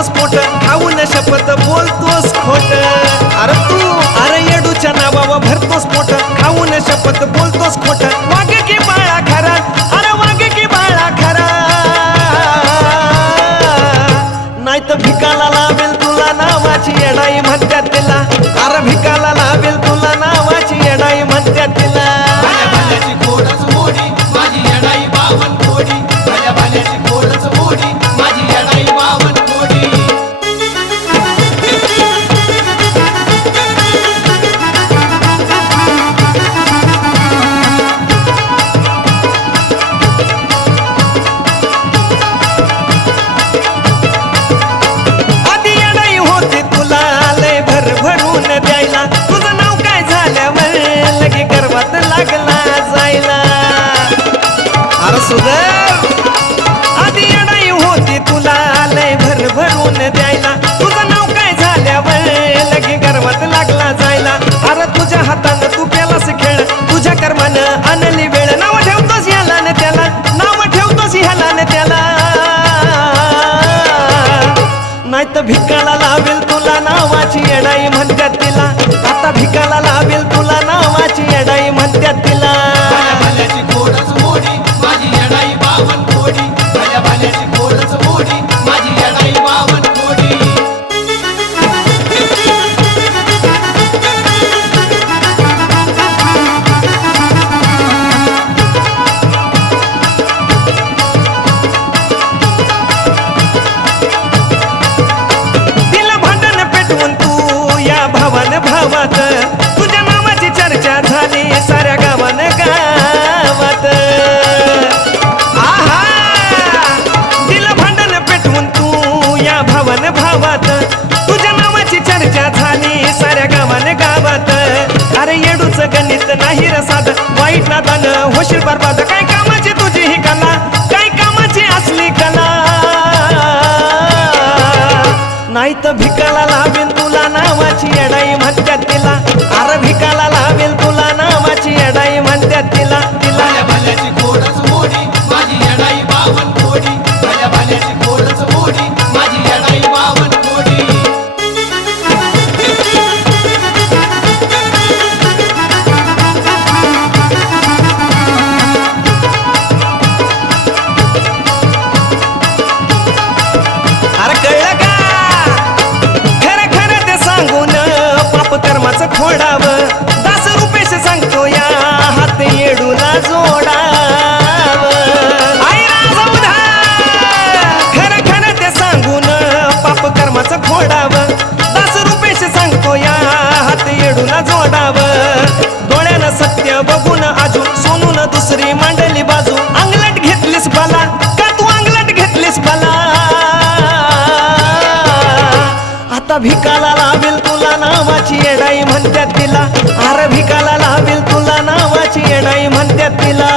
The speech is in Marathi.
भरतोस पोट खाऊन शपथ बोलतोस खोट अरे येडूच्या नावावर भरतोस पोट खाऊन शपथ बोलतोस खोट वाघ की बाळा खरा अरे वाघ की बाळा खरा नाही तर भिकाला लावेल तुला नावाची येडाई म्हणतात तिला अरे भिकाला लावेल तुला नावाची येडाई म्हणतात तिला भाल्याची खोडच मोडी माझी येडाई 52 कोडी भाल्याची खोडच मोडी माझी येडाई 52 कोडी आधी येडाई होती तुला लय भरभरून द्यायला तुझं नाव काय झाल्यावर लगे गर्वात लागला जायला अरे सुधर आधी येडाई होती तुला लय भरभरून द्यायला तुझं नाव काय झाल्यावर लगे गर्वात लागला जायला अरे तुझ्या हातानं तू पेलास खेळ तुझ्या कर्मानं आणली वेळ नाव ठेवतोस ह्याला न त्याला नाव ठेवतोस ह्याला न त्याला नाही तर भिकाला लावेल तुला नावाची येडाई म्हणतात तिला आता भिकाला लावेल तुला नावाची येडाई म्हणतात तिला भाल्याची खोडच मोडी माझी येडाई 52 कोडी भाल्याची खोडच मोडी माझी येडाई 52 कोडी तिला भांडण पेटवून तू या भावान भावात तुझ्या नावाची चर्चा झाली साऱ्या गावान गावात आहा तिला भांडण पेटवून तू या भावान भावात तुझ्या नावाची चर्चा झाली साऱ्या गावान गावात अरे येडूच गणित नाही रे साध वाईट नादान होशील बरबाद काय कामाची तुझी ही कला काय कामाची असली कला नाही तर भिकाला लावेल तुला नावाची येडाई म्हणतात तिला अरे भिकाला लावेल तुला नावाची येडाई म्हणतात तिला तिला भाल्याची खोडच मोडी माझी येडाई 52 कोडी भाल्याची खोडच मोडी माझी येडाई 52 कोडी अरे कळलं का खरं खरं ते सांगून पाप कर्माचं खोडावं 10 रुपये सांगतो या हात येडूला जोडावं आई राजा उधार खरं खरं ते सांगून पाप कर्माचं खोडावं 10 रुपये सांगतो या हात येडूला जोडावं डोळ्यानं सत्य बघून अजून सोनून दुसरी मांडली बाजू अंगलट घेतलीस बाला का तू अंगलट घेतलीस बाला आता भिकाला लावेल तुला नावाची येडाई म्हणतात तिला अरे भिकाला लावेल तुला नावाची येडाई म्हणतात तिला